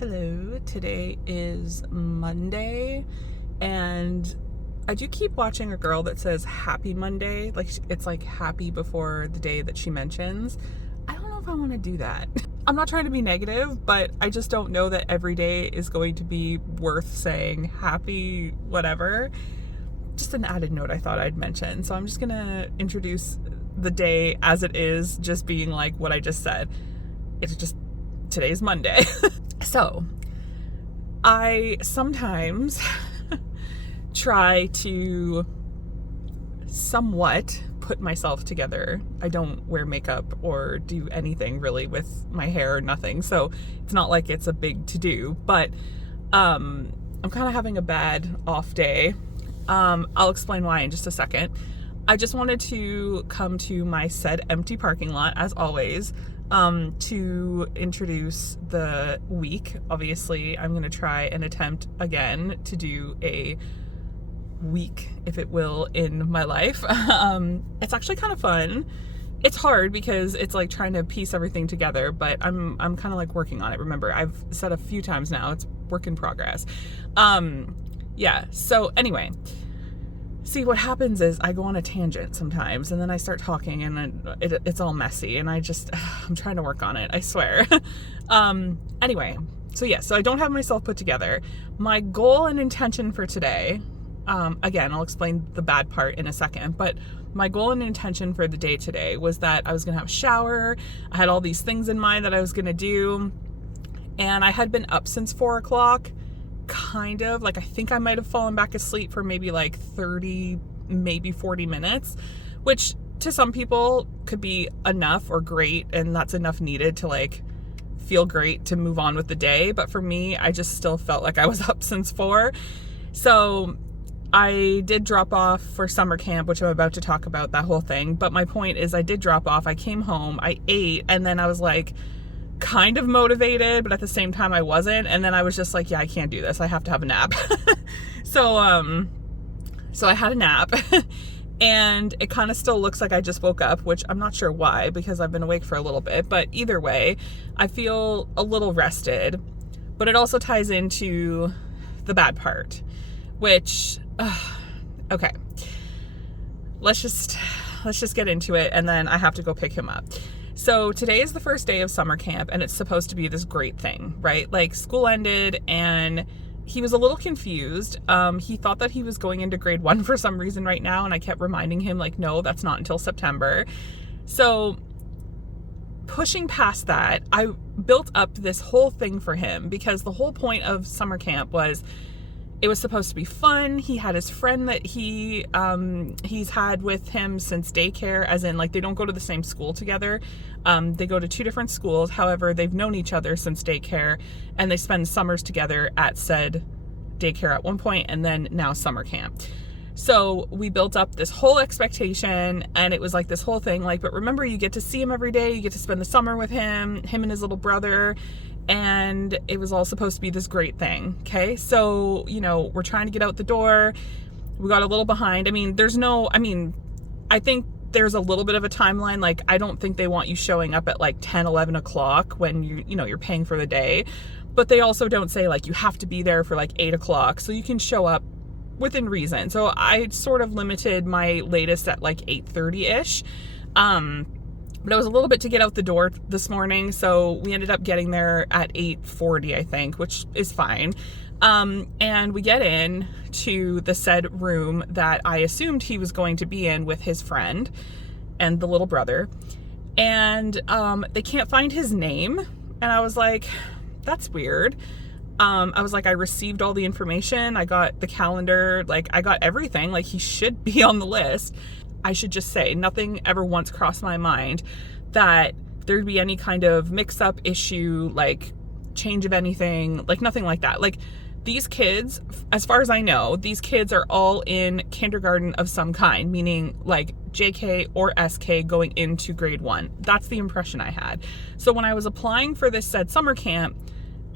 Hello, today is Monday, and I do keep watching a girl that says happy Monday. Like, it's like happy before the day that she mentions. I don't know if I want to do that. I'm not trying to be negative, but I just don't know that every day is going to be worth saying happy whatever. Just an added note I thought I'd mention. So I'm just gonna introduce the day as it is, just being like what I just said. It's just today's Monday. So, I sometimes try to somewhat put myself together. I don't wear makeup or do anything really with my hair or nothing, so it's not like it's a big to-do, but I'm kind of having a bad off day. I'll explain why in just a second. I just wanted to come to my said empty parking lot, as always, to introduce the week. Obviously, I'm going to try and attempt again to do a week, if it will, in my life. It's actually kind of fun. It's hard because it's like trying to piece everything together, but I'm kind of like working on it. Remember, I've said a few times now, it's work in progress. Yeah, so anyway, see, what happens is I go on a tangent sometimes, and then I start talking, and it's all messy, and I'm trying to work on it, I swear. Anyway, so yeah, so I don't have myself put together. My goal and intention for today, again, I'll explain the bad part in a second, but my goal and intention for the day today was that I was going to have a shower. I had all these things in mind that I was going to do, and I had been up since 4 o'clock. Kind of like, I think I might have fallen back asleep for maybe like 30, maybe 40 minutes, which to some people could be enough or great, and that's enough needed to like feel great to move on with the day. But for me, I just still felt like I was up since 4. So I did drop off for summer camp, which I'm about to talk about, that whole thing. But my point is, I did drop off, I came home, I ate, and then I was like kind of motivated, but at the same time I wasn't, and then I was just like, yeah, I can't do this, I have to have a nap. So I had a nap and it kind of still looks like I just woke up, which I'm not sure why, because I've been awake for a little bit, but either way, I feel a little rested. But it also ties into the bad part, which okay, let's just get into it, and then I have to go pick him up. So today is the first day of summer camp, and it's supposed to be this great thing, right? Like, school ended and he was a little confused. He thought that he was going into grade 1 for some reason right now, and I kept reminding him like, no, that's not until September. So pushing past that, I built up this whole thing for him, because the whole point of summer camp was it was supposed to be fun. He had his friend that he's had with him since daycare, as in like they don't go to the same school together. They go to 2 different schools. However, they've known each other since daycare, and they spend summers together at said daycare at one point, and then now summer camp. So we built up this whole expectation, and it was like this whole thing, like, but remember, you get to see him every day. You get to spend the summer with him and his little brother. And it was all supposed to be this great thing. Okay. So, we're trying to get out the door. We got a little behind. I think there's a little bit of a timeline. Like, I don't think they want you showing up at like 10, 11 o'clock when you're paying for the day, but they also don't say like you have to be there for like 8 o'clock. So you can show up within reason. So I sort of limited my latest at like 8:30-ish. But it was a little bit to get out the door this morning, so we ended up getting there at 8:40, I think, which is fine. And we get in to the said room that I assumed he was going to be in with his friend and the little brother. And they can't find his name. And I was like, that's weird. I was like, I received all the information. I got the calendar. Like, I got everything. Like, he should be on the list. I should just say, nothing ever once crossed my mind that there'd be any kind of mix-up issue, like change of anything, like nothing like that. Like, these kids, as far as I know, these kids are all in kindergarten of some kind, meaning like JK or SK going into grade 1. That's the impression I had. So when I was applying for this said summer camp,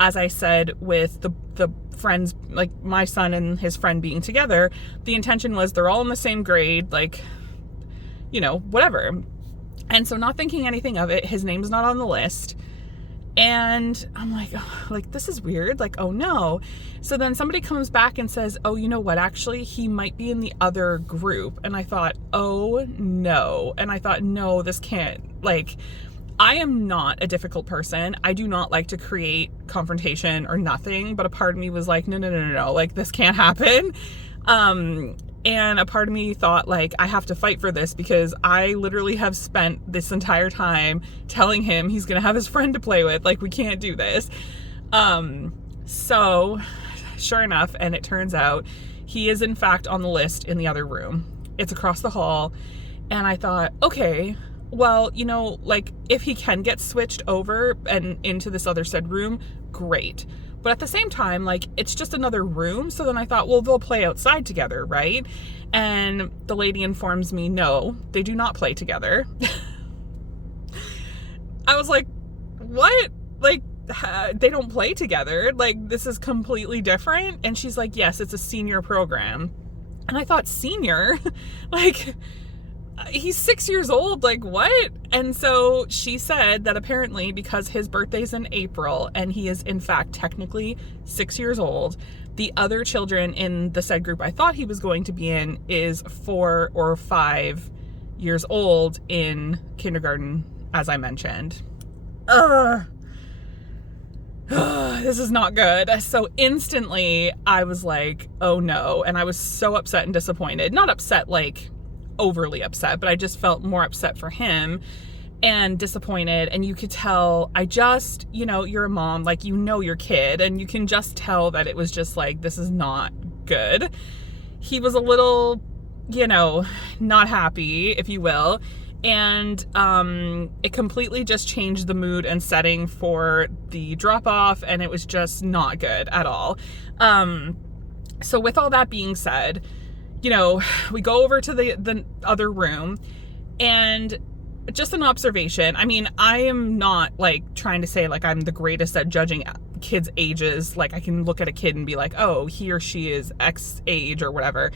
as I said, with the friends, like my son and his friend being together, the intention was they're all in the same grade, like, whatever. And so, not thinking anything of it, his name's not on the list. And I'm like, oh, like, this is weird. Like, oh no. So then somebody comes back and says, oh, you know what? Actually, he might be in the other group. And I thought, oh no. And I thought, no, this can't. Like, I am not a difficult person. I do not like to create confrontation or nothing. But a part of me was like, no. Like, this can't happen. And a part of me thought, like, I have to fight for this because I literally have spent this entire time telling him he's going to have his friend to play with. Like, we can't do this. So sure enough, and it turns out he is in fact on the list in the other room. It's across the hall. And I thought, okay, well, you know, like, if he can get switched over and into this other said room, great. But at the same time, like, it's just another room. So then I thought, well, they'll play outside together, right? And the lady informs me, no, they do not play together. I was like, what? Like, they don't play together? Like, this is completely different? And she's like, yes, it's a senior program. And I thought, senior? Like, he's 6 years old, like, what? And so she said that apparently because his birthday's in April and he is in fact technically 6 years old, the other children in the said group I thought he was going to be in is 4 or 5 years old in kindergarten, as I mentioned. This is not good. So instantly I was like, oh no. And I was so upset and disappointed. Not upset like overly upset, but I just felt more upset for him and disappointed. And you could tell, you know, you're a mom, like, you know your kid, and you can just tell that it was just like, this is not good. He was a little, you know, not happy, if you will. And it completely just changed the mood and setting for the drop off, and it was just not good at all. So with all that being said, you know, we go over to the other room, and just an observation. I mean, I am not like trying to say like I'm the greatest at judging kids' ages. Like, I can look at a kid and be like, oh, he or she is X age or whatever.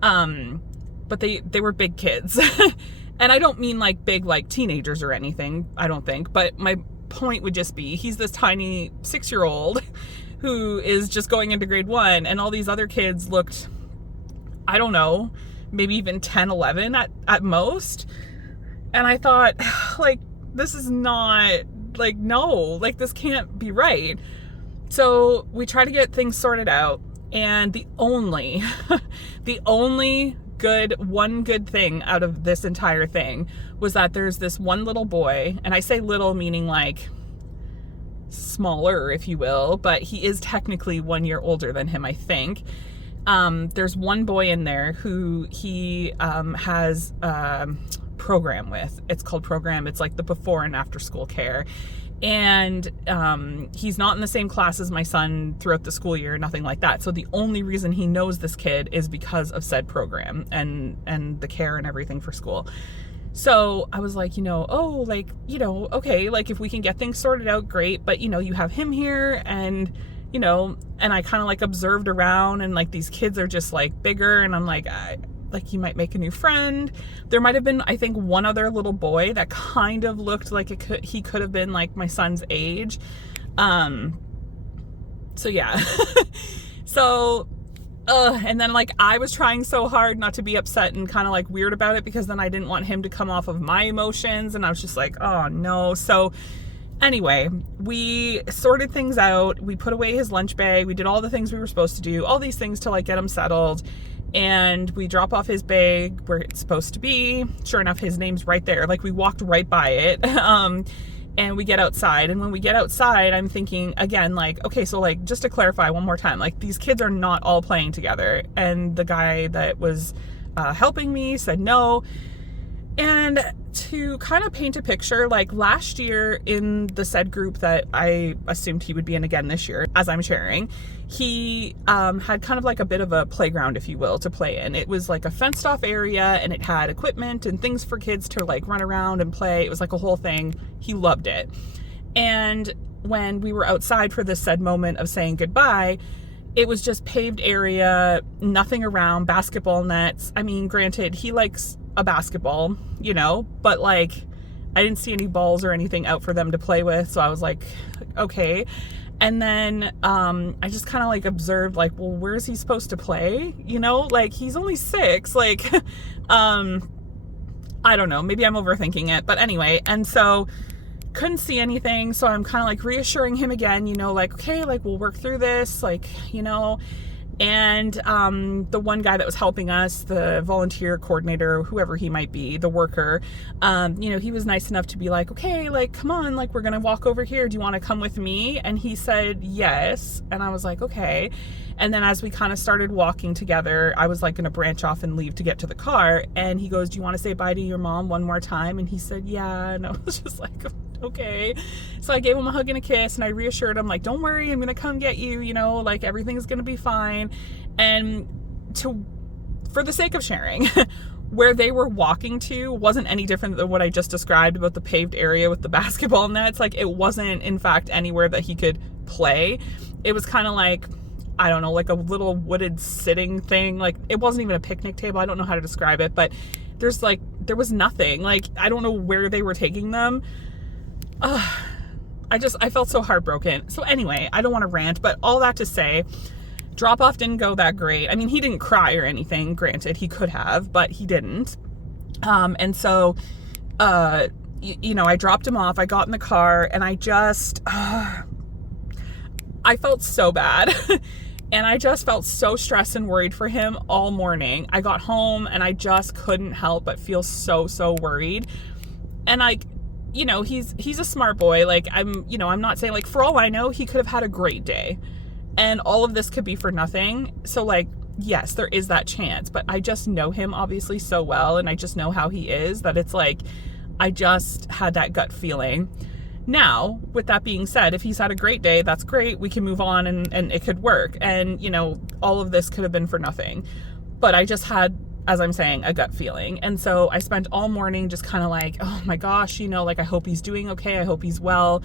But they were big kids. And I don't mean like big, like teenagers or anything, I don't think. But my point would just be, he's this tiny 6-year-old who is just going into grade 1, and all these other kids looked, I don't know, maybe even 10, 11 at most. And I thought, like, this is not, like, no, like, this can't be right. So we try to get things sorted out. And the only one good thing out of this entire thing was that there's this one little boy, and I say little meaning like smaller, if you will, but he is technically 1 year older than him, I think. There's one boy in there who he has program with. It's called Program. It's like the before and after school care. And he's not in the same class as my son throughout the school year, nothing like that. So the only reason he knows this kid is because of said program and the care and everything for school. So I was like, you know, oh, like, you know, okay, like if we can get things sorted out, great. But, you know, you have him here, and, you know, and I kind of like observed around, and like these kids are just like bigger, and I'm like, like he might make a new friend. There might have been, I think, one other little boy that kind of looked like he could have been like my son's age. So yeah. So, and then like I was trying so hard not to be upset and kind of like weird about it, because then I didn't want him to come off of my emotions, and I was just like, oh no. So anyway, we sorted things out. We put away his lunch bag. We did all the things we were supposed to do, all these things to like get him settled. And we drop off his bag where it's supposed to be. Sure enough, his name's right there. Like, we walked right by it. And we get outside. And when we get outside, I'm thinking again, like, okay, so like, just to clarify one more time, like, these kids are not all playing together. And the guy that was helping me said no. And to kind of paint a picture, like last year in the said group that I assumed he would be in again this year, as I'm sharing, he had kind of like a bit of a playground, if you will, to play in. It was like a fenced off area, and it had equipment and things for kids to like run around and play. It was like a whole thing. He loved it. And when we were outside for this said moment of saying goodbye, it was just paved area, nothing around, basketball nets. I mean, granted, he likes a basketball, you know, but like, I didn't see any balls or anything out for them to play with. So I was like, okay. And then I just kind of like observed like, well, where's he supposed to play? You know, like he's only 6. Like, I don't know. Maybe I'm overthinking it. But anyway, and so couldn't see anything. So I'm kind of like reassuring him again, you know, like, okay, like we'll work through this, like, you know. And the one guy that was helping us, the volunteer coordinator, whoever he might be, the worker, you know, he was nice enough to be like, okay, like, come on, like, we're going to walk over here. Do you want to come with me? And he said, yes. And I was like, okay. And then as we kind of started walking together, I was like going to branch off and leave to get to the car. And he goes, do you want to say bye to your mom one more time? And he said, yeah. And I was just like, okay. So I gave him a hug and a kiss, and I reassured him, like, don't worry, I'm going to come get you, you know, like everything's going to be fine. And for the sake of sharing, where they were walking to wasn't any different than what I just described about the paved area with the basketball nets. Like, it wasn't, in fact, anywhere that he could play. It was kind of like, I don't know, like a little wooded sitting thing. Like, it wasn't even a picnic table. I don't know how to describe it, but there was nothing. Like, I don't know where they were taking them. I felt so heartbroken. So anyway, I don't want to rant, but all that to say, drop off didn't go that great. I mean, he didn't cry or anything. Granted, he could have, but he didn't. And so, you know, I dropped him off. I got in the car, and I felt so bad. And I just felt so stressed and worried for him all morning. I got home and I just couldn't help but feel so worried. And you know, he's a smart boy. Like, I'm not saying, like, for all I know, he could have had a great day and all of this could be for nothing. So, like, yes, there is that chance, but I just know him obviously so well, and I just know how he is, that it's like, I just had that gut feeling. Now, with that being said, if he's had a great day, that's great. We can move on and it could work. And, you know, all of this could have been for nothing. But I just had, as I'm saying, a gut feeling. And so I spent all morning just kind of like, oh my gosh, you know, like, I hope he's doing okay. I hope he's well.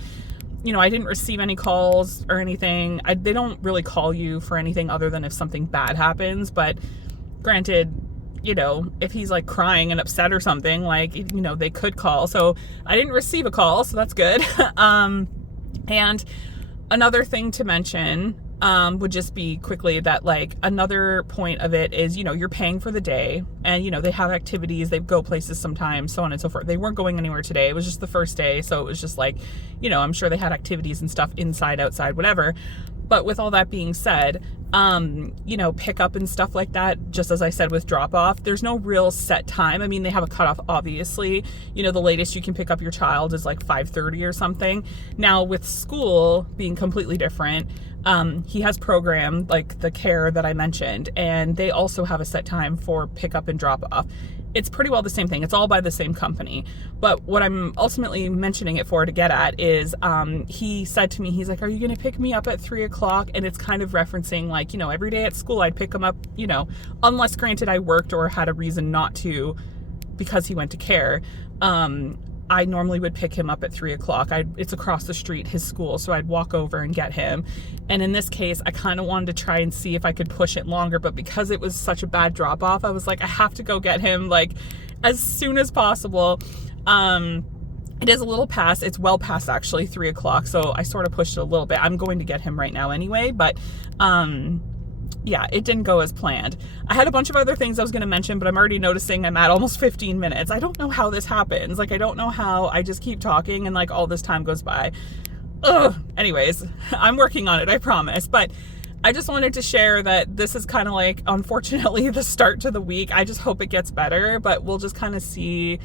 You know, I didn't receive any calls or anything. They don't really call you for anything other than if something bad happens. But granted, you know, if he's like crying and upset or something, like, you know, they could call. So I didn't receive a call, so that's good. And another thing to mention would just be quickly that, like, another point of it is, you know, you're paying for the day, and, you know, they have activities, they go places sometimes, so on and so forth. They weren't going anywhere today. It was just the first day. So it was just like, you know, I'm sure they had activities and stuff inside, outside, whatever. But with all that being said, you know, pickup and stuff like that, just as I said with drop off, there's no real set time. I mean, they have a cutoff, obviously. You know, the latest you can pick up your child is like 5:30 or something. Now, with school being completely different, he has programmed like the care that I mentioned, and they also have a set time for pickup and drop off. It's pretty well the same thing. It's all by the same company. But what I'm ultimately mentioning it for, to get at, is he said to me, he's like, are you going to pick me up at 3 o'clock? And it's kind of referencing, like, you know, every day at school I'd pick him up, you know, unless granted I worked or had a reason not to because he went to care. I normally would pick him up at 3 o'clock. It's across the street, his school, so I'd walk over and get him. And in this case, I kind of wanted to try and see if I could push it longer, but because it was such a bad drop off, I was like, I have to go get him, like, as soon as possible. It is a little past, it's well past actually 3 o'clock, so I sort of pushed it a little bit. I'm going to get him right now anyway, but yeah, it didn't go as planned. I had a bunch of other things I was going to mention, but I'm already noticing I'm at almost 15 minutes. I don't know how this happens. Like, I don't know how I just keep talking and, like, all this time goes by. Ugh. Anyways, I'm working on it, I promise. But I just wanted to share that this is kind of like, unfortunately, the start to the week. I just hope it gets better, but we'll just kind of see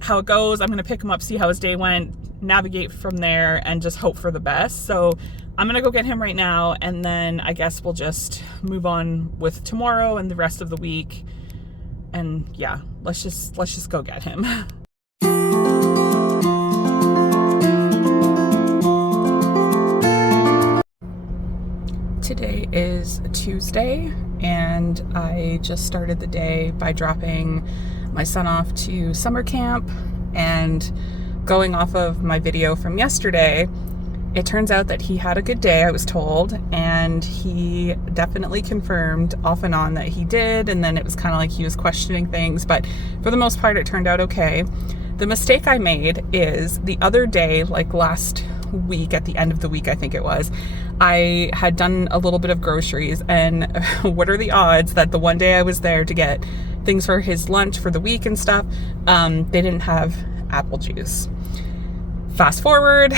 how it goes. I'm going to pick him up, see how his day went, navigate from there, and just hope for the best. So I'm going to go get him right now, and then I guess we'll just move on with tomorrow and the rest of the week. And yeah, let's just go get him. Today is Tuesday, and I just started the day by dropping my son off to summer camp. And going off of my video from yesterday, it turns out that he had a good day, I was told, and he definitely confirmed off and on that he did, and then it was kind of like he was questioning things, but for the most part it turned out okay. The mistake I made is the other day, like last week, at the end of the week, I think it was, I had done a little bit of groceries, and what are the odds that the one day I was there to get things for his lunch for the week and stuff, they didn't have apple juice. Fast forward,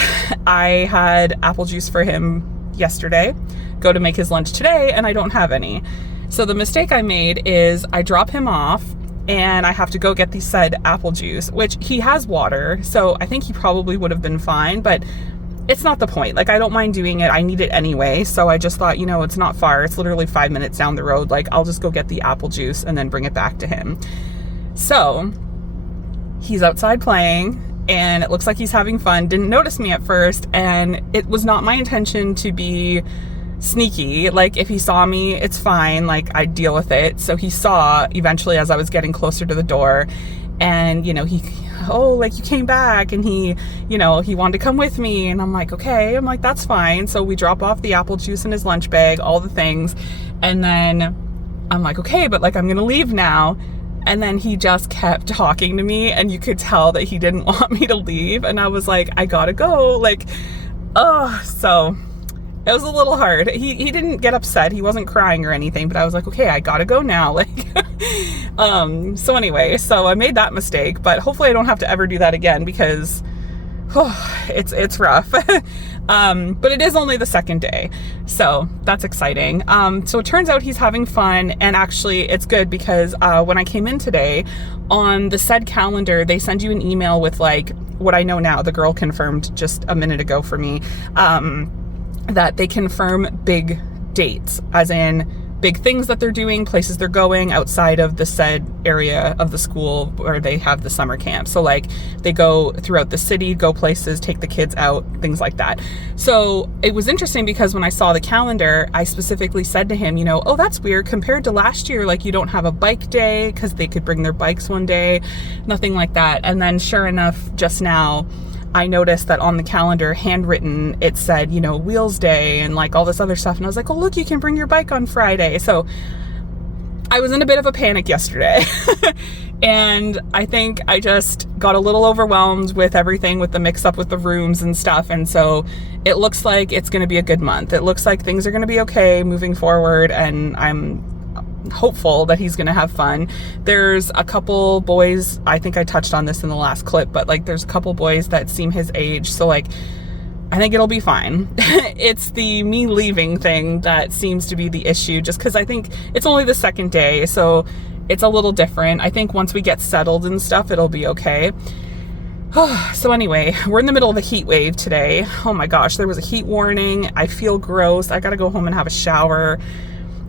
I had apple juice for him yesterday, go to make his lunch today, and I don't have any. So the mistake I made is I drop him off and I have to go get the said apple juice, which he has water, so I think he probably would have been fine, but it's not the point. Like, I don't mind doing it. I need it anyway. So I just thought, you know, it's not far. It's literally 5 minutes down the road. Like, I'll just go get the apple juice and then bring it back to him. So he's outside playing and it looks like he's having fun. Didn't notice me at first. And it was not my intention to be sneaky. Like, if he saw me, it's fine. Like, I'd deal with it. So he saw eventually as I was getting closer to the door, and, you know, like, you came back, and he wanted to come with me, and I'm like, okay. I'm like, that's fine. So we drop off the apple juice in his lunch bag, all the things, and then I'm like, okay, but like, I'm gonna leave now. And then he just kept talking to me, and you could tell that he didn't want me to leave, and I was like, I gotta go. Like, so it was a little hard. He didn't get upset. He wasn't crying or anything, but I was like, okay, I gotta go now. Like, so anyway, so I made that mistake, but hopefully I don't have to ever do that again, because it's rough. But it is only the second day, so that's exciting. So it turns out he's having fun, and actually it's good because when I came in today, on the said calendar, they send you an email with, like, what I know now, the girl confirmed just a minute ago for me, that they confirm big dates, as in big things that they're doing, places they're going outside of the said area of the school where they have the summer camp. So, like, they go throughout the city, go places, take the kids out, things like that. So it was interesting because when I saw the calendar, I specifically said to him, you know, oh, that's weird compared to last year. Like, you don't have a bike day because they could bring their bikes one day, nothing like that. And then sure enough, just now, I noticed that on the calendar, handwritten, it said, you know, Wheels Day and like all this other stuff. And I was like, oh, look, you can bring your bike on Friday. So I was in a bit of a panic yesterday. And I think I just got a little overwhelmed with everything, with the mix up with the rooms and stuff. And so it looks like it's going to be a good month. It looks like things are going to be okay moving forward. And I'm hopeful that he's gonna have fun. There's a couple boys, I think I touched on this in the last clip, but like, there's a couple boys that seem his age, so like, I think it'll be fine. It's the me leaving thing that seems to be the issue, just because I think it's only the second day, so it's a little different. I think once we get settled and stuff, it'll be okay. So anyway, we're in the middle of a heat wave today. Oh my gosh, there was a heat warning. I feel gross. I gotta go home and have a shower.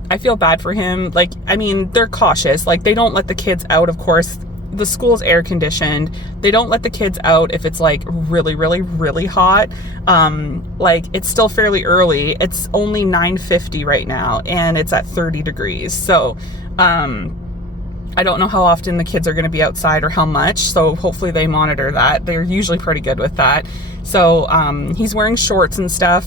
I feel bad for him. Like, I mean, they're cautious. Like, they don't let the kids out, of course. The school's air conditioned. They don't let the kids out if it's like really, really, really hot. Like, it's still fairly early. It's only 9:50 right now, and it's at 30 degrees. So, I don't know how often the kids are going to be outside or how much. So hopefully they monitor that. They're usually pretty good with that. So, he's wearing shorts and stuff.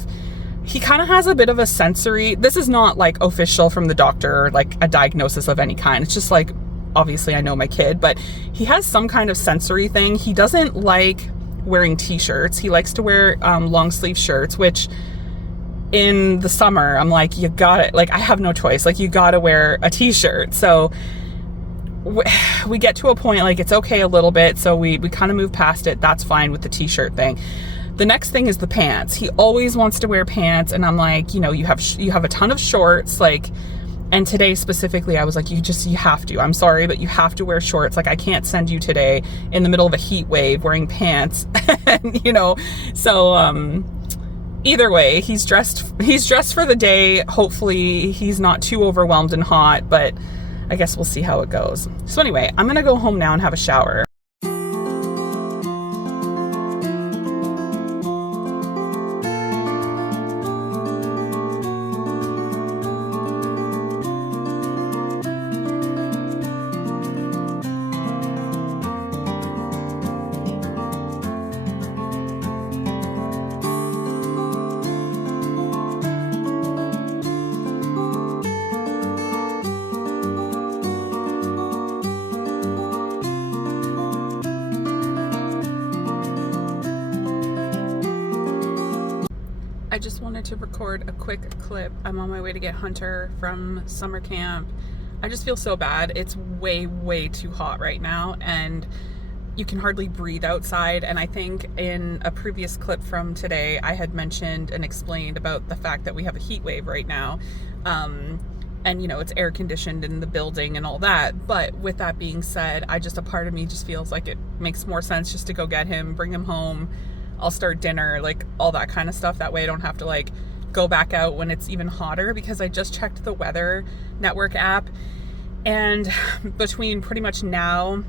He kind of has a bit of a sensory, this is not like official from the doctor or like a diagnosis of any kind. It's just like, obviously I know my kid, but he has some kind of sensory thing. He doesn't like wearing t-shirts. He likes to wear long sleeve shirts, which in the summer, I'm like, you got it. Like, I have no choice. Like, you got to wear a t-shirt. So we get to a point, like, it's okay a little bit. So we kind of move past it. That's fine with the t-shirt thing. The next thing is the pants. He always wants to wear pants, and I'm like, you know, you have a ton of shorts, like, and today specifically, I was like, you have to. I'm sorry, but you have to wear shorts. Like, I can't send you today in the middle of a heat wave wearing pants, and, you know, so either way, he's dressed for the day. Hopefully, he's not too overwhelmed and hot, but I guess we'll see how it goes. So anyway, I'm gonna go home now and have a shower. I just wanted to record a quick clip. I'm on my way to get Hunter from summer camp. I just feel so bad. It's way, way too hot right now, and you can hardly breathe outside. And I think in a previous clip from today, I had mentioned and explained about the fact that we have a heat wave right now. And you know, it's air conditioned in the building and all that. But with that being said, a part of me just feels like it makes more sense just to go get him, bring him home. I'll start dinner, like all that kind of stuff. That way I don't have to like go back out when it's even hotter, because I just checked the Weather Network app, and between pretty much now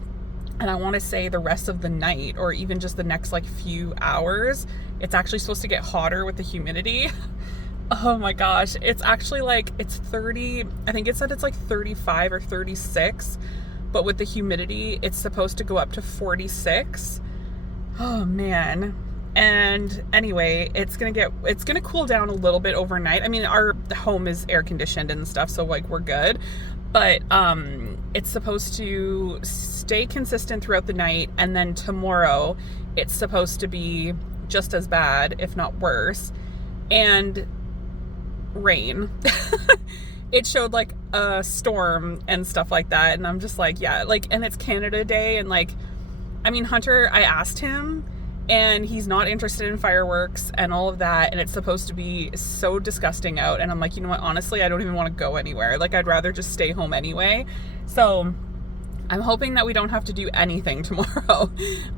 and I want to say the rest of the night, or even just the next like few hours, it's actually supposed to get hotter with the humidity. Oh my gosh, it's actually like, it's 30, I think it said it's like 35 or 36, but with the humidity, it's supposed to go up to 46. Oh man. And anyway, it's gonna cool down a little bit overnight. I mean, our home is air conditioned and stuff, so like we're good, but it's supposed to stay consistent throughout the night, and then tomorrow it's supposed to be just as bad, if not worse, and rain. It showed like a storm and stuff like that, and I'm just like, yeah, like, and it's Canada Day, and like, I mean, Hunter, I asked him, and he's not interested in fireworks and all of that, and it's supposed to be so disgusting out, and I'm like, you know what, honestly, I don't even want to go anywhere. Like, I'd rather just stay home anyway. So I'm hoping that we don't have to do anything tomorrow.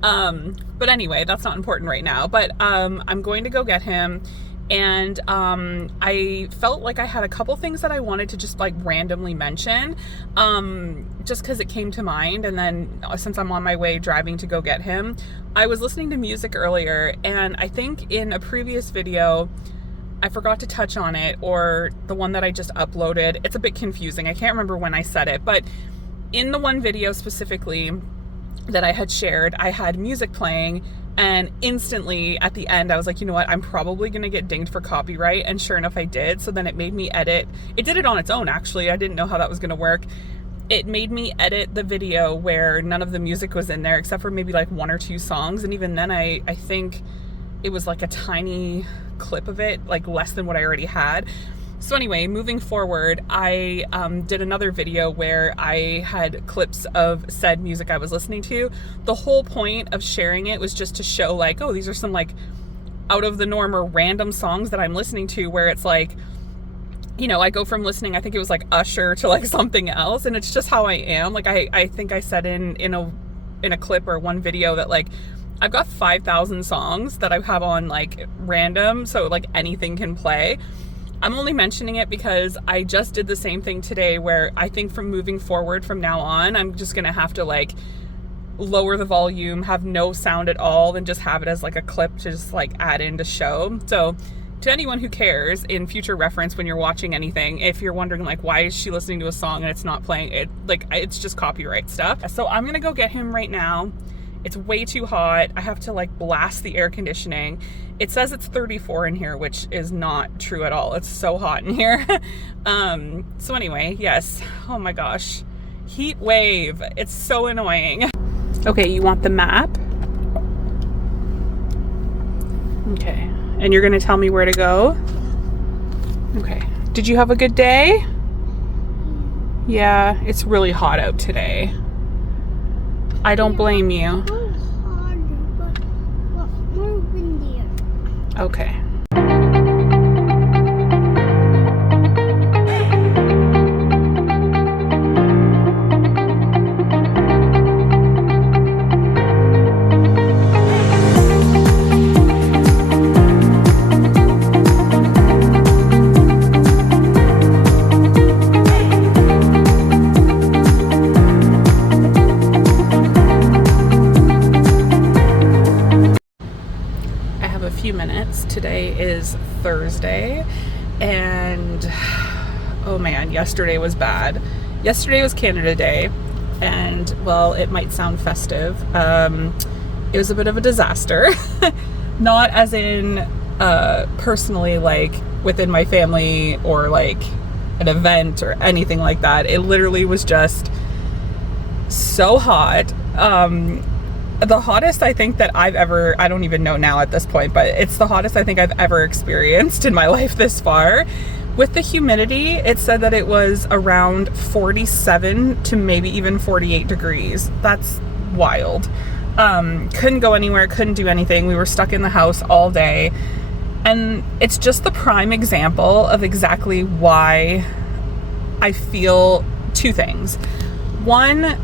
But anyway, that's not important right now. But I'm going to go get him. And I felt like I had a couple things that I wanted to just like randomly mention, just because it came to mind. And then since I'm on my way driving to go get him, I was listening to music earlier, and I think in a previous video I forgot to touch on it, or the one that I just uploaded. It's a bit confusing. I can't remember when I said it, but in the one video specifically that I had shared, I had music playing, and instantly at the end I was like, you know what, I'm probably gonna get dinged for copyright, and sure enough I did. So then it made me edit. It did it on its own, actually. I didn't know how that was gonna work. It made me edit the video where none of the music was in there except for maybe like one or two songs, and even then I think it was like a tiny clip of it, like less than what I already had. So anyway, moving forward, I did another video where I had clips of said music I was listening to. The whole point of sharing it was just to show like, oh, these are some like out of the norm or random songs that I'm listening to, where it's like, you know, I go from listening, I think it was like Usher, to like something else, and it's just how I am. Like I think I said in a clip or one video that like, I've got 5,000 songs that I have on like random, so like anything can play. I'm only mentioning it because I just did the same thing today, where I think from moving forward from now on, I'm just gonna have to like lower the volume, have no sound at all, and just have it as like a clip to just like add in to show. So to anyone who cares, in future reference when you're watching anything, if you're wondering like, why is she listening to a song and it's not playing it, like, it's just copyright stuff. So I'm gonna go get him right now. It's way too hot. I have to like blast the air conditioning. It says it's 34 in here, which is not true at all. It's so hot in here. So anyway, yes. Oh my gosh. Heat wave. It's so annoying. Okay, you want the map? Okay. And you're gonna tell me where to go? Okay. Did you have a good day? Yeah, it's really hot out today. I don't blame you. Okay. Minutes. Today is Thursday, and oh man, yesterday was bad. Yesterday was Canada Day, and well, it might sound festive. It was a bit of a disaster. Not as in personally, like within my family or like an event or anything like that. It literally was just so hot. the hottest I think that I've ever, I don't even know now at this point, but it's the hottest I think I've ever experienced in my life this far. With the humidity, it said that it was around 47 to maybe even 48 degrees. That's wild. Couldn't go anywhere, couldn't do anything. We were stuck in the house all day. And it's just the prime example of exactly why I feel two things. One,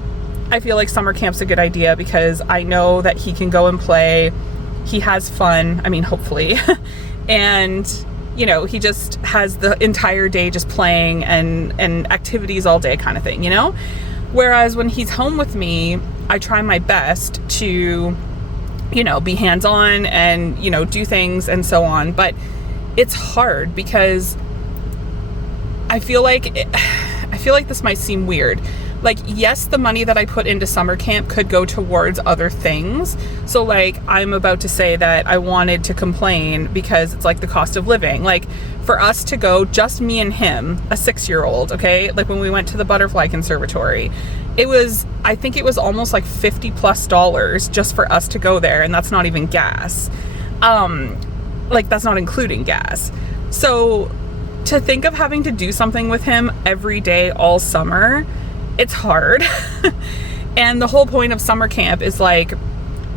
I feel like summer camp's a good idea because I know that he can go and play. He has fun. I mean, hopefully. And, you know, he just has the entire day just playing and activities all day kind of thing, you know? Whereas when he's home with me, I try my best to, you know, be hands-on and, you know, do things and so on. But it's hard because I feel like this might seem weird. Like, yes, the money that I put into summer camp could go towards other things. So like, I'm about to say that I wanted to complain because it's like the cost of living. Like, for us to go, just me and him, a 6-year-old, okay? Like when we went to the Butterfly Conservatory, I think it was almost like $50+ just for us to go there. And that's not even gas. Like that's not including gas. So to think of having to do something with him every day, all summer, it's hard. And the whole point of summer camp is like,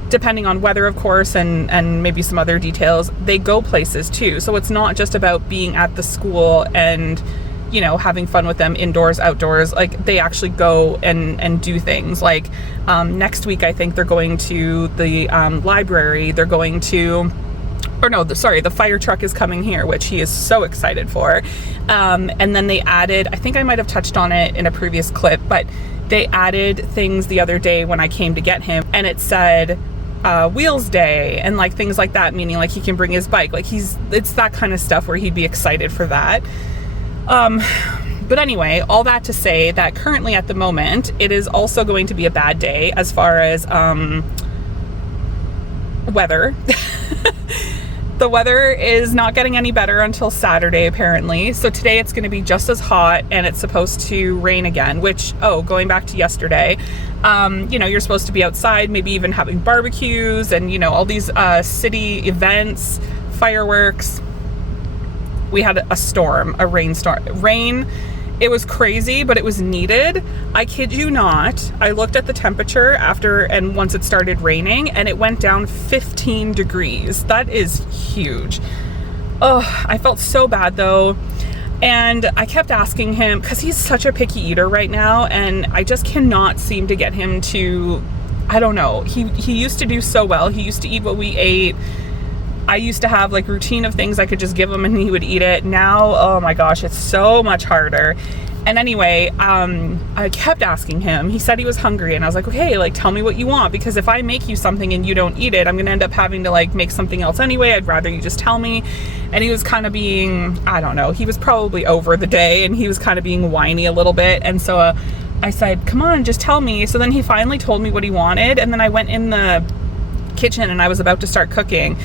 depending on weather, of course, and maybe some other details, they go places too. So it's not just about being at the school and, you know, having fun with them indoors, outdoors. Like they actually go and do things. Like next week, I think they're going to the library. They're going to, or no, the fire truck is coming here, which he is so excited for. And then they added, I think I might have touched on it in a previous clip, but they added things the other day when I came to get him, and it said Wheels Day and like things like that, meaning like he can bring his bike. Like it's that kind of stuff where he'd be excited for that. But anyway, all that to say that currently at the moment, it is also going to be a bad day as far as weather. The weather is not getting any better until Saturday, apparently. So today it's going to be just as hot and it's supposed to rain again, which, going back to yesterday, you know, you're supposed to be outside, maybe even having barbecues and, you know, all these city events, fireworks. We had a storm, a rainstorm. Rain, it was crazy, but it was needed. I kid you not. I looked at the temperature after and once it started raining and it went down 15 degrees. That is huge. Oh, I felt so bad though. And I kept asking him, because he's such a picky eater right now, and I just cannot seem to get him to, I don't know. He used to do so well. He used to eat what we ate. I used to have like routine of things I could just give him and he would eat it. Now, oh my gosh, it's so much harder. And anyway, I kept asking him. He said he was hungry and I was like, okay, like tell me what you want, because if I make you something and you don't eat it, I'm gonna end up having to like make something else anyway. I'd rather you just tell me. And he was kind of being, I don't know, he was probably over the day and he was kind of being whiny a little bit. And so I said, come on, just tell me. So then he finally told me what he wanted. And then I went in the kitchen and I was about to start cooking.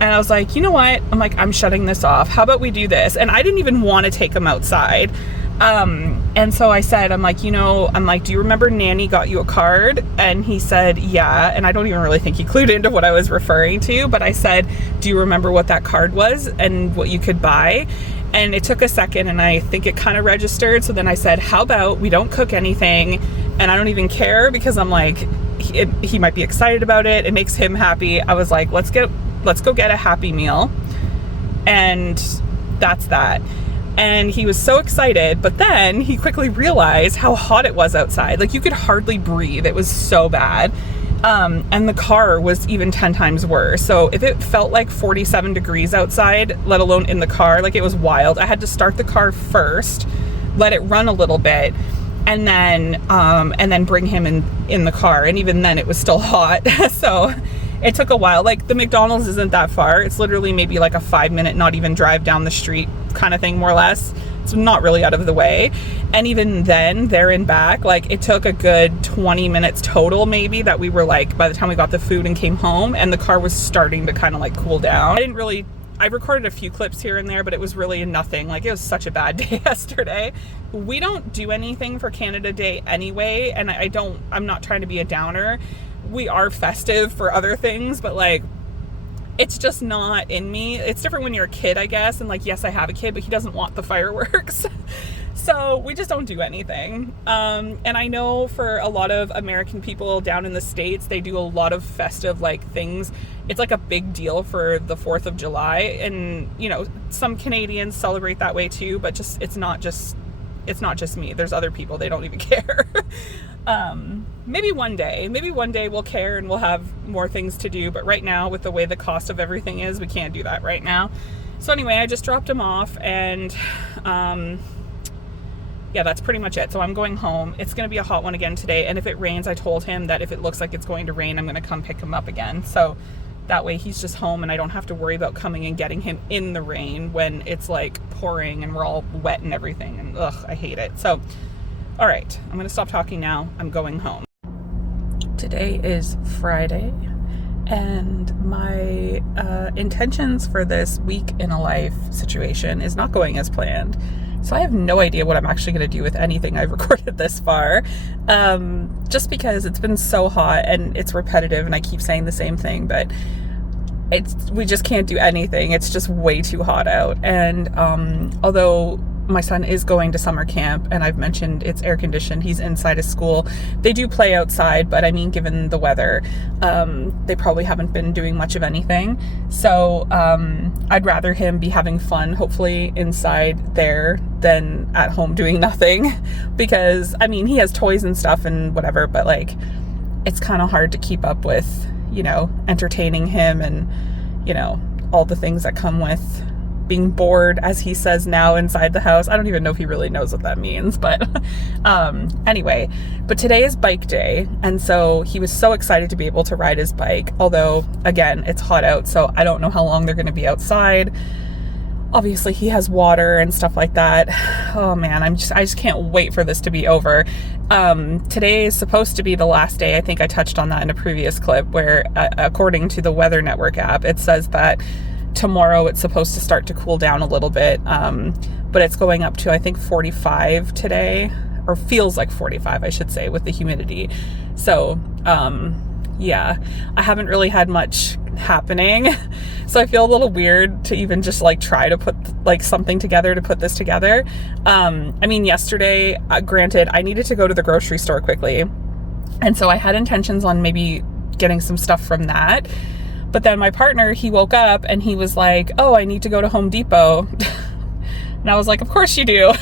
And I was like, you know what? I'm shutting this off. How about we do this? And I didn't even want to take him outside. And so I said, do you remember Nanny got you a card? And he said, yeah. And I don't even really think he clued into what I was referring to, but I said, do you remember what that card was and what you could buy? And it took a second and I think it kind of registered. So then I said, how about we don't cook anything? And I don't even care, because I'm like, he might be excited about it. It makes him happy. I was like, let's go get a Happy Meal. And that's that. And he was so excited, but then he quickly realized how hot it was outside. Like you could hardly breathe. It was so bad. And the car was even 10 times worse. So if it felt like 47 degrees outside, let alone in the car, like it was wild. I had to start the car first, let it run a little bit, and then bring him in the car. And even then it was still hot. So it took a while. Like the McDonald's isn't that far. It's literally maybe like a 5-minute, not even drive down the street kind of thing, more or less. It's not really out of the way. And even then, there and back, like it took a good 20 minutes total maybe, that we were like, by the time we got the food and came home, and the car was starting to kind of like cool down. I recorded a few clips here and there, but it was really nothing. Like it was such a bad day yesterday. We don't do anything for Canada Day anyway, and I'm not trying to be a downer, we are festive for other things, but like, it's just not in me. It's different when you're a kid, I guess. And like, yes, I have a kid, but he doesn't want the fireworks. So we just don't do anything. And I know for a lot of American people down in the States, they do a lot of festive like things. It's like a big deal for the 4th of July. And, you know, some Canadians celebrate that way too, but just, it's not just me. There's other people, they don't even care. Maybe one day we'll care and we'll have more things to do. But right now, with the way the cost of everything is, we can't do that right now. So anyway, I just dropped him off, and yeah, that's pretty much it. So I'm going home. It's going to be a hot one again today. And if it rains, I told him that if it looks like it's going to rain, I'm going to come pick him up again. So that way he's just home and I don't have to worry about coming and getting him in the rain when it's like pouring and we're all wet and everything. And ugh, I hate it. So, all right, I'm going to stop talking now. I'm going home. Today is Friday, and my intentions for this week in a life situation is not going as planned. So I have no idea what I'm actually going to do with anything I've recorded this far, just because it's been so hot and it's repetitive and I keep saying the same thing, but we just can't do anything. It's just way too hot out. And although my son is going to summer camp, and I've mentioned it's air conditioned, he's inside of school. They do play outside, but I mean, given the weather, they probably haven't been doing much of anything. So I'd rather him be having fun, hopefully inside there, than at home doing nothing. Because I mean, he has toys and stuff and whatever, but like, it's kind of hard to keep up with, you know, entertaining him and, you know, all the things that come with being bored, as he says now, inside the house. I don't even know if he really knows what that means, but anyway, but today is bike day, and so he was so excited to be able to ride his bike, although again, it's hot out, so I don't know how long they're going to be outside. Obviously he has water and stuff like that. Oh man, I just can't wait for this to be over. Today is supposed to be the last day. I think I touched on that in a previous clip where according to the Weather Network app, it says that tomorrow it's supposed to start to cool down a little bit, but it's going up to I think 45 today, or feels like 45 I should say, with the humidity. So yeah, I haven't really had much happening, so I feel a little weird to even just like try to put like something together to put this together. I mean, yesterday, granted, I needed to go to the grocery store quickly, and so I had intentions on maybe getting some stuff from that. But then my partner, he woke up and he was like, oh, I need to go to Home Depot. And I was like, of course you do.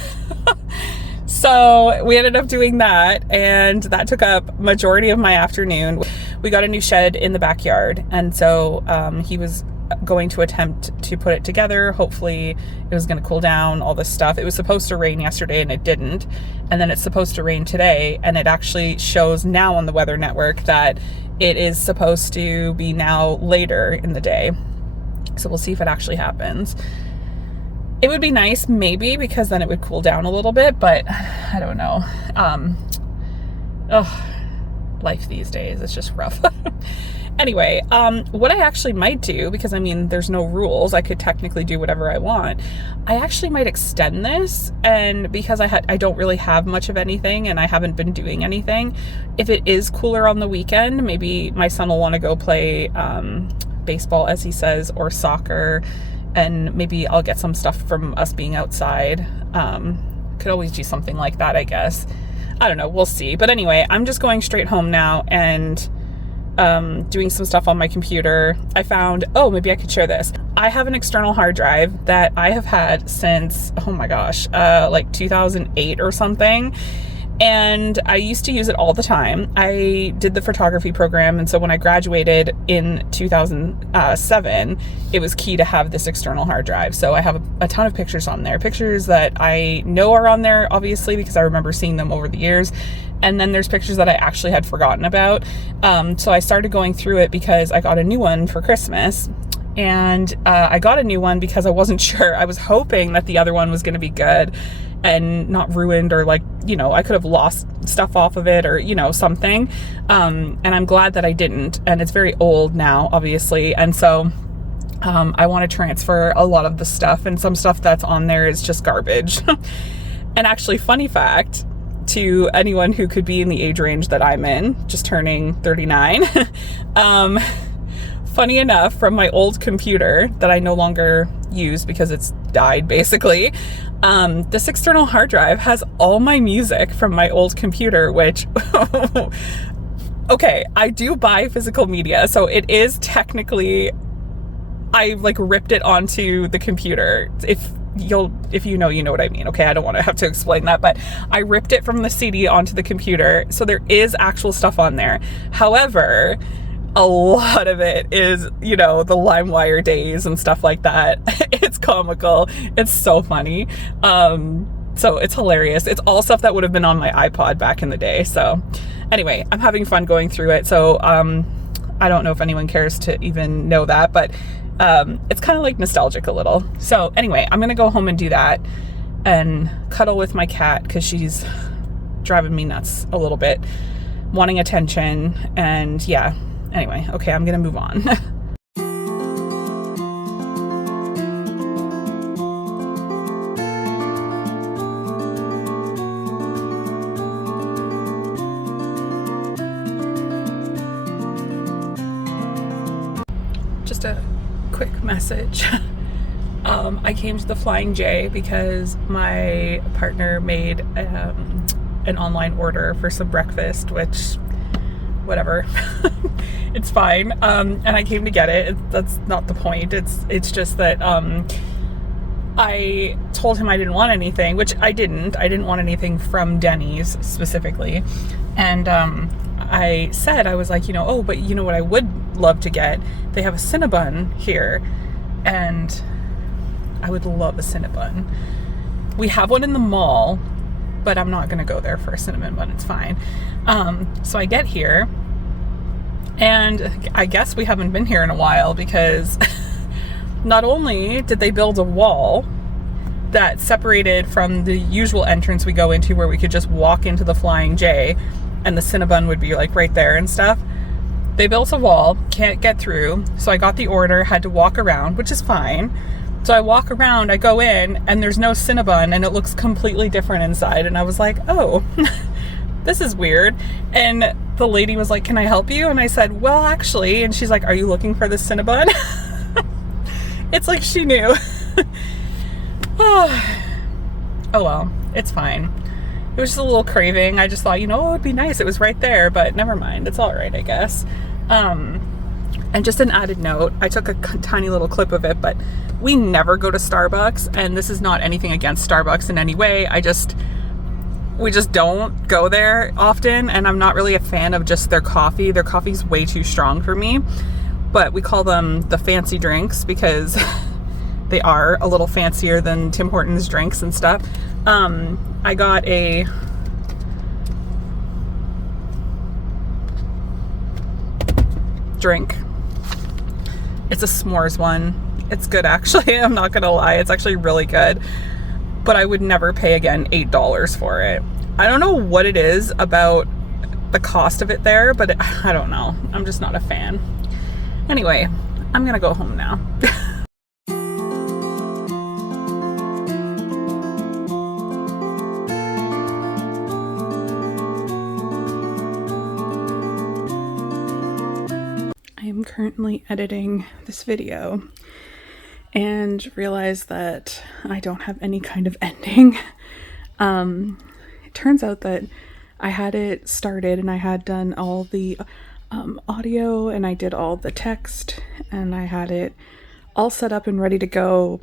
So we ended up doing that, and that took up majority of my afternoon. We got a new shed in the backyard, and so he was going to attempt to put it together. Hopefully it was going to cool down, all this stuff. It was supposed to rain yesterday and it didn't. And then it's supposed to rain today, and it actually shows now on the Weather Network that it is supposed to be now later in the day. So we'll see if it actually happens. It would be nice maybe, because then it would cool down a little bit, but I don't know. Life these days is just rough. Anyway, what I actually might do, because I mean, there's no rules, I could technically do whatever I want. I actually might extend this, and because I don't really have much of anything and I haven't been doing anything, if it is cooler on the weekend, maybe my son will want to go play baseball, as he says, or soccer, and maybe I'll get some stuff from us being outside. Could always do something like that, I guess. I don't know, we'll see. But anyway, I'm just going straight home now and doing some stuff on my computer. I found, oh, maybe I could share this. I have an external hard drive that I have had since, oh my gosh, like 2008 or something. And I used to use it all the time. I did the photography program, and so when I graduated in 2007, it was key to have this external hard drive. So I have a ton of pictures on there. Pictures that I know are on there, obviously, because I remember seeing them over the years. And then there's pictures that I actually had forgotten about. So I started going through it because I got a new one for Christmas. And I got a new one because I wasn't sure. I was hoping that the other one was going to be good and not ruined, or like, you know, I could have lost stuff off of it, or, you know, something. And I'm glad that I didn't. And it's very old now, obviously. And so I want to transfer a lot of the stuff, and some stuff that's on there is just garbage. And actually, funny fact, to anyone who could be in the age range that I'm in, just turning 39. Funny enough, from my old computer that I no longer use because it's died basically, this external hard drive has all my music from my old computer, which okay, I do buy physical media, so it is technically, I like ripped it onto the computer. If you know what I mean. Okay, I don't want to have to explain that, but I ripped it from the CD onto the computer, so there is actual stuff on there. However, a lot of it is, you know, the LimeWire days and stuff like that. It's comical. It's so funny. So it's hilarious. It's all stuff that would have been on my iPod back in the day. So anyway, I'm having fun going through it. So I don't know if anyone cares to even know that, but it's kind of like nostalgic a little. So anyway, I'm gonna go home and do that and cuddle with my cat because she's driving me nuts a little bit, wanting attention. And yeah, anyway, okay, I'm gonna move on. Just a quick message. I came to the Flying J because my partner made an online order for some breakfast, which, whatever, it's fine. And I came to get it. That's not the point. It's just that I told him I didn't want anything, which I didn't. I didn't want anything from Denny's specifically. And I said, I was like, you know, oh, but you know what I would love to get? They have a Cinnabon here, and I would love a Cinnabon. We have one in the mall, but I'm not gonna go there for a cinnamon bun. It's fine. So I get here, and I guess we haven't been here in a while because not only did they build a wall that separated from the usual entrance we go into where we could just walk into the Flying J and the Cinnabon would be like right there and stuff. They built a wall, can't get through. So I got the order, had to walk around, which is fine. So I walk around, I go in, and there's no Cinnabon, and it looks completely different inside. And I was like, oh, this is weird. And the lady was like, can I help you? And I said, well, actually. And she's like, are you looking for the Cinnabon? It's like she knew. Oh well, it's fine. It was just a little craving. I just thought, you know, it would be nice. It was right there, but never mind. It's all right, I guess. And just an added note, I took a tiny little clip of it, but we never go to Starbucks, and this is not anything against Starbucks in any way. We just don't go there often, and I'm not really a fan of just their coffee. Their coffee's way too strong for me, but we call them the fancy drinks because they are a little fancier than Tim Hortons drinks and stuff. I got a drink. It's a s'mores one. It's good, actually. I'm not gonna lie. It's actually really good. But I would never pay again $8 for it. I don't know what it is about the cost of it there, but I don't know. I'm just not a fan. Anyway, I'm gonna go home now. I am currently editing this video and realized that I don't have any kind of ending. It turns out that I had it started and I had done all the audio and I did all the text and I had it all set up and ready to go,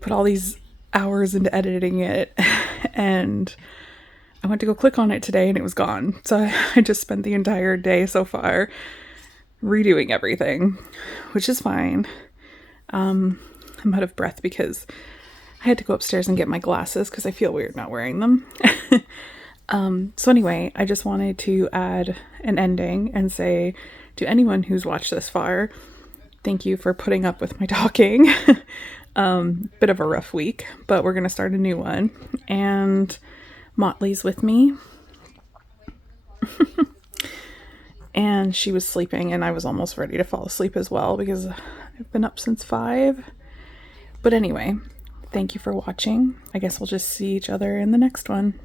put all these hours into editing it, and I went to go click on it today and it was gone. So I just spent the entire day so far redoing everything, which is fine. I'm out of breath because I had to go upstairs and get my glasses because I feel weird not wearing them. So anyway, I just wanted to add an ending and say to anyone who's watched this far, thank you for putting up with my talking. Bit of a rough week, but we're gonna start a new one. And Motley's with me. And she was sleeping and I was almost ready to fall asleep as well because I've been up since 5. But anyway, thank you for watching. I guess we'll just see each other in the next one.